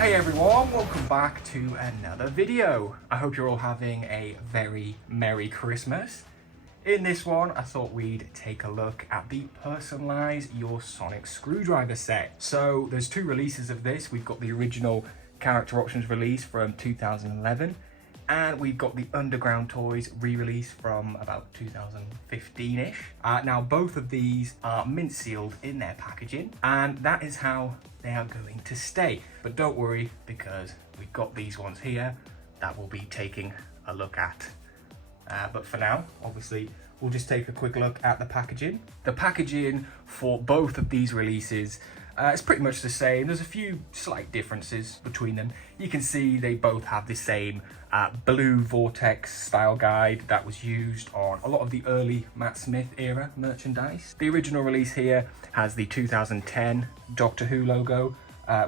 Hey everyone, welcome back to another video. I hope you're all having a very Merry Christmas. In this one, I thought we'd take a look at the Personalise Your Sonic Screwdriver set. So there's two releases of this. We've got the original Character Options release from 2011, and we've got the Underground Toys re-release from about 2015-ish. Now both of these are mint sealed in their packaging, and that is how they are going to stay. But don't worry, because we've got these ones here that we'll be taking a look at. But for now, obviously, we'll just take a quick look at the packaging. The packaging for both of these releases is pretty much the same. There's a few slight differences between them. You can see they both have the same blue vortex style guide that was used on a lot of the early Matt Smith era merchandise. The original release here has the 2010 Doctor Who logo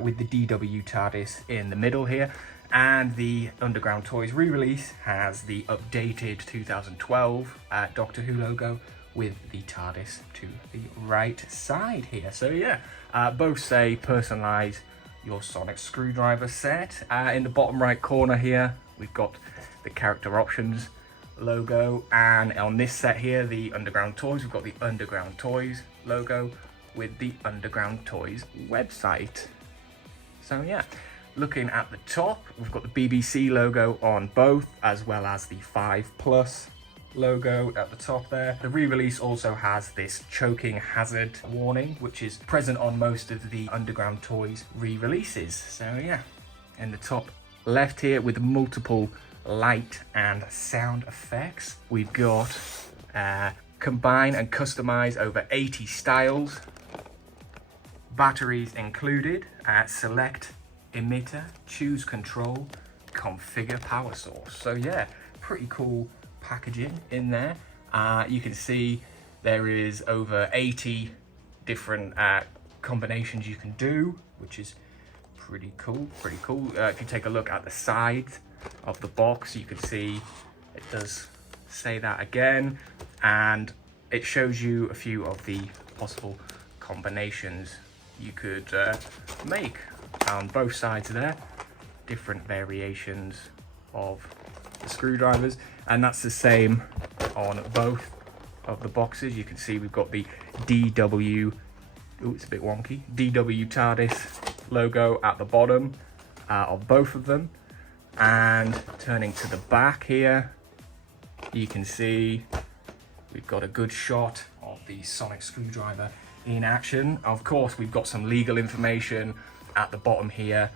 with the DW TARDIS in the middle here. And the Underground Toys re-release has the updated 2012 Doctor Who logo with the TARDIS to the right side here. So yeah, both say Personalise Your Sonic Screwdriver set. In the bottom right corner here, we've got the Character Options logo, and on this set here, the Underground Toys, we've got the Underground Toys logo with the Underground Toys website. So yeah. Looking at the top, we've got the BBC logo on both, as well as the 5+ logo at the top there. The re-release also has this choking hazard warning, which is present on most of the Underground Toys re-releases. So yeah, in the top left here with multiple light and sound effects, we've got combine and customize over 80 styles, batteries included, select emitter, choose control, configure power source. So yeah, pretty cool packaging in there. You can see there is over 80 different combinations you can do, which is pretty cool. If you take a look at the side of the box, you can see it does say that again, and it shows you a few of the possible combinations you could make on both sides there, different variations of the screwdrivers, and that's the same on both of the boxes. You can see we've got the DW, it's a bit wonky, DW TARDIS logo at the bottom of both of them. And turning to the back here, you can see we've got a good shot of the Sonic Screwdriver in action. Of course, we've got some legal information at the bottom here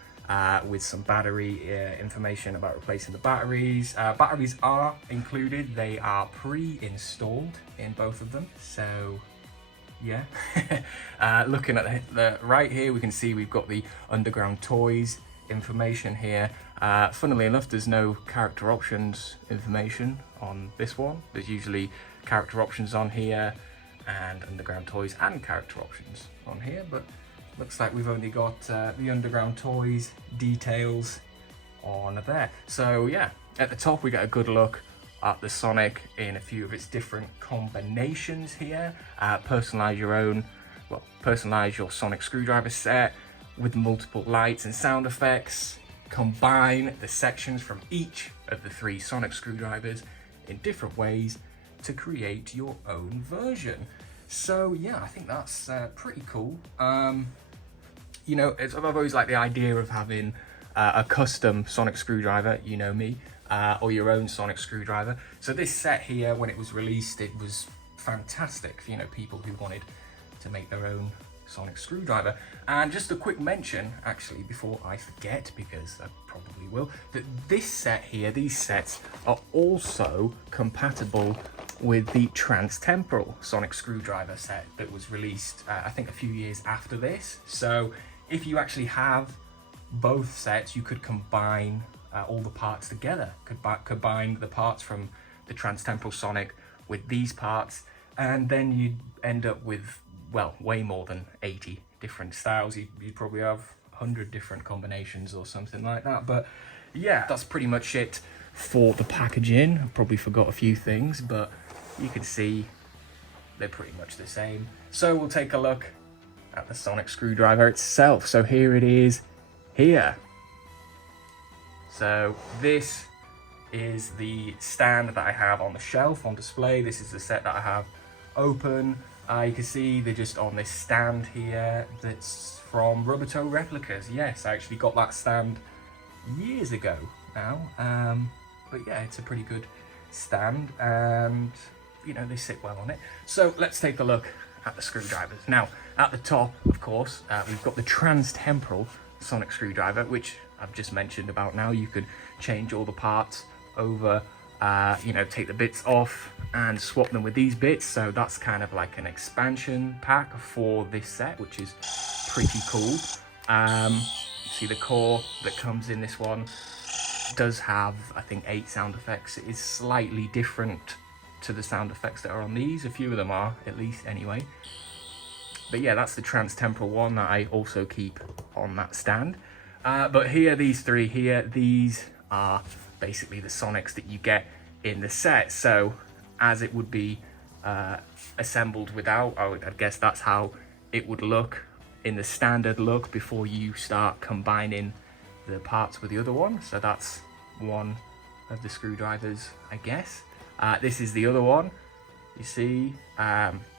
with some battery information about replacing the batteries. Batteries are included. They are pre-installed in both of them. So yeah, looking at the right here, we can see we've got the Underground Toys information here. Funnily enough, there's no Character Options information on this one. There's usually Character Options on here and Underground Toys and Character Options on here, but looks like we've only got the Underground Toys details on there. So yeah, at the top we get a good look at the Sonic in a few of its different combinations here. Personalize your Sonic Screwdriver set with multiple lights and sound effects. Combine the sections from each of the 3 Sonic screwdrivers in different ways to create your own version. So yeah, I think that's pretty cool. You know, I've always liked the idea of having a custom Sonic screwdriver, you know me, or your own Sonic screwdriver. So this set here, when it was released, it was fantastic for, you know, people who wanted to make their own Sonic screwdriver. And just a quick mention, actually, before I forget, because I probably will, that this set here, these sets are also compatible with the Trans-Temporal Sonic Screwdriver set that was released, I think, a few years after this. So if you actually have both sets, you could combine all the parts together. Combine the parts from the Trans-Temporal Sonic with these parts, and then you'd end up with, well, way more than 80 different styles. You'd probably have 100 different combinations or something like that. But yeah, that's pretty much it for the packaging. I probably forgot a few things, but you can see they're pretty much the same. So we'll take a look at the Sonic Screwdriver itself. So here it is here. So this is the stand that I have on the shelf on display. This is the set that I have open. You can see they're just on this stand here that's from Rubber Toe Replicas. Yes, I actually got that stand years ago now. But yeah, it's a pretty good stand, and you know, they sit well on it. So let's take a look at the screwdrivers. Now, at the top, of course, we've got the Trans-Temporal Sonic Screwdriver, which I've just mentioned about now. You could change all the parts over, you know, take the bits off and swap them with these bits. So that's kind of like an expansion pack for this set, which is pretty cool. See the core that comes in this one does have, I think, 8 sound effects. It is slightly different to the sound effects that are on these. A few of them are, at least, anyway. But yeah, that's the Trans-Temporal one that I also keep on that stand. But here, these three here, these are basically the sonics that you get in the set. So as it would be assembled without, I guess that's how it would look in the standard look before you start combining the parts with the other one. So that's one of the screwdrivers, I guess. This is the other one. You see,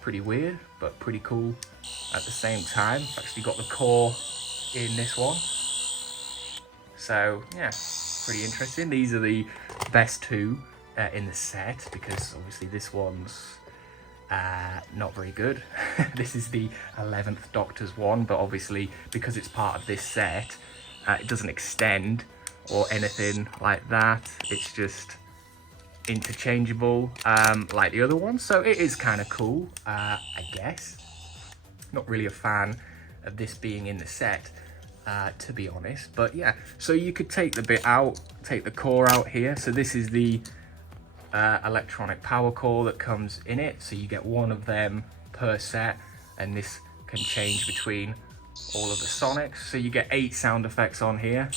pretty weird, but pretty cool at the same time. I've actually got the core in this one. So yeah, pretty interesting. These are the best two in the set, because obviously this one's not very good. This is the 11th Doctor's one, but obviously because it's part of this set, it doesn't extend or anything like that. It's just interchangeable like the other one. So it is kind of cool, I guess. Not really a fan of this being in the set, to be honest. But yeah, so you could take the bit out, take the core out here. So this is the electronic power core that comes in it. So you get one of them per set, and this can change between all of the sonics. So you get 8 sound effects on here.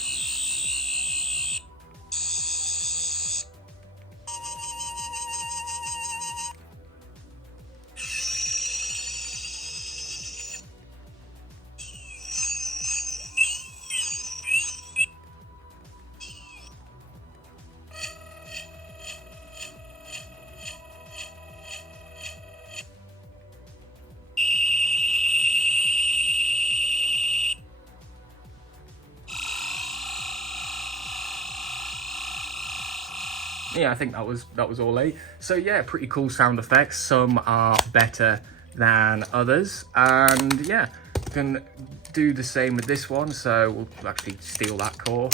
Yeah, I think that was all 8. So yeah, pretty cool sound effects. Some are better than others, and yeah, we can do the same with this one. So we'll actually steal that core.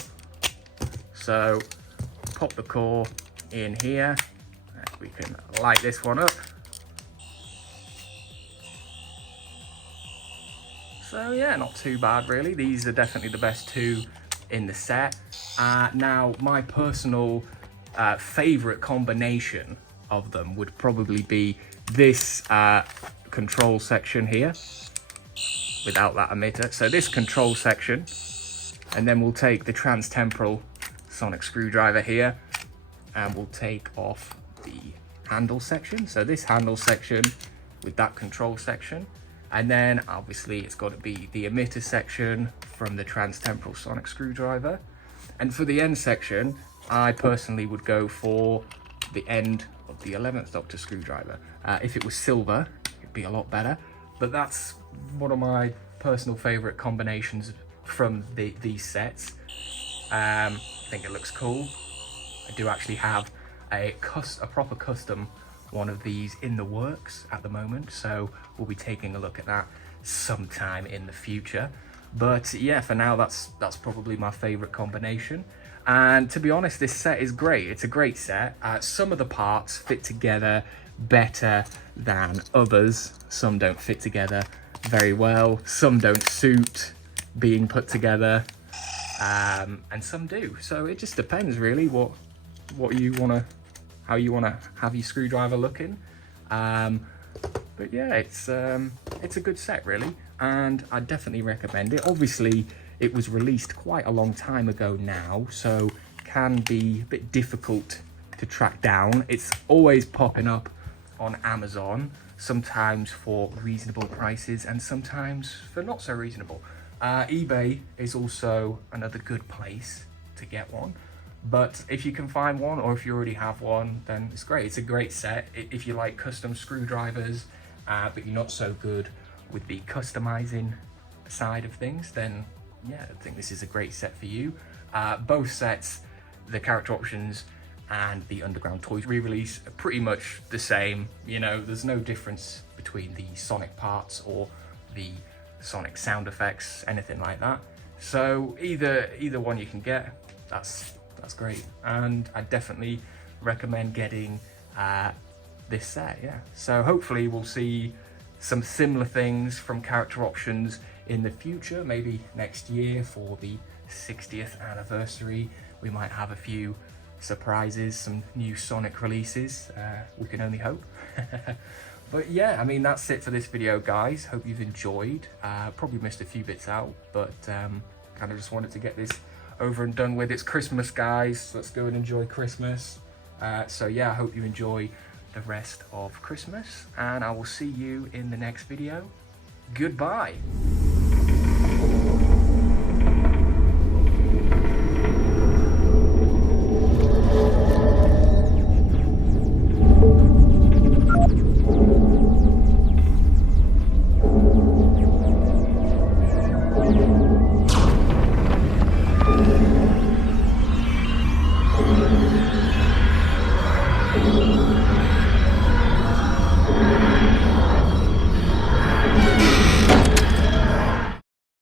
So pop the core in here. We can light this one up. So yeah, not too bad really. These are definitely the best two in the set. Now, my personal favorite combination of them would probably be this control section here without that emitter. So this control section, and then we'll take the Trans-Temporal Sonic Screwdriver here, and we'll take off the handle section. So this handle section with that control section, and then obviously it's got to be the emitter section from the Trans-Temporal Sonic Screwdriver. And for the end section, I personally would go for the end of the 11th Doctor screwdriver. If it was silver, it'd be a lot better. But that's one of my personal favourite combinations from these sets. I think it looks cool. I do actually have a proper custom one of these in the works at the moment, so we'll be taking a look at that sometime in the future. But yeah, for now, that's probably my favourite combination. And to be honest, this set is great. It's a great set. Some of the parts fit together better than others. Some don't fit together very well. Some don't suit being put together, and some do. So it just depends really what you wanna, how you wanna have your screwdriver looking. But yeah, it's a good set really, and I definitely recommend it. Obviously, it was released quite a long time ago now, so can be a bit difficult to track down. It's always popping up on Amazon, sometimes for reasonable prices and sometimes for not so reasonable. eBay is also another good place to get one. But if you can find one, or if you already have one, then it's great. It's a great set. If you like custom screwdrivers, but you're not so good with the customizing side of things, then yeah, I think this is a great set for you. Both sets, the character options and the Underground Toys re-release, are pretty much the same. You know, there's no difference between the Sonic parts or the Sonic sound effects, anything like that. So either one you can get, that's great. And I definitely recommend getting this set, yeah. So hopefully we'll see some similar things from character options in the future, maybe next year for the 60th anniversary. We might have a few surprises, some new Sonic releases, we can only hope. But yeah, I mean, that's it for this video, guys. Hope you've enjoyed. Probably missed a few bits out, but kind of just wanted to get this over and done with. It's Christmas, guys. Let's go and enjoy Christmas. So yeah, I hope you enjoy the rest of Christmas, and I will see you in the next video. Goodbye.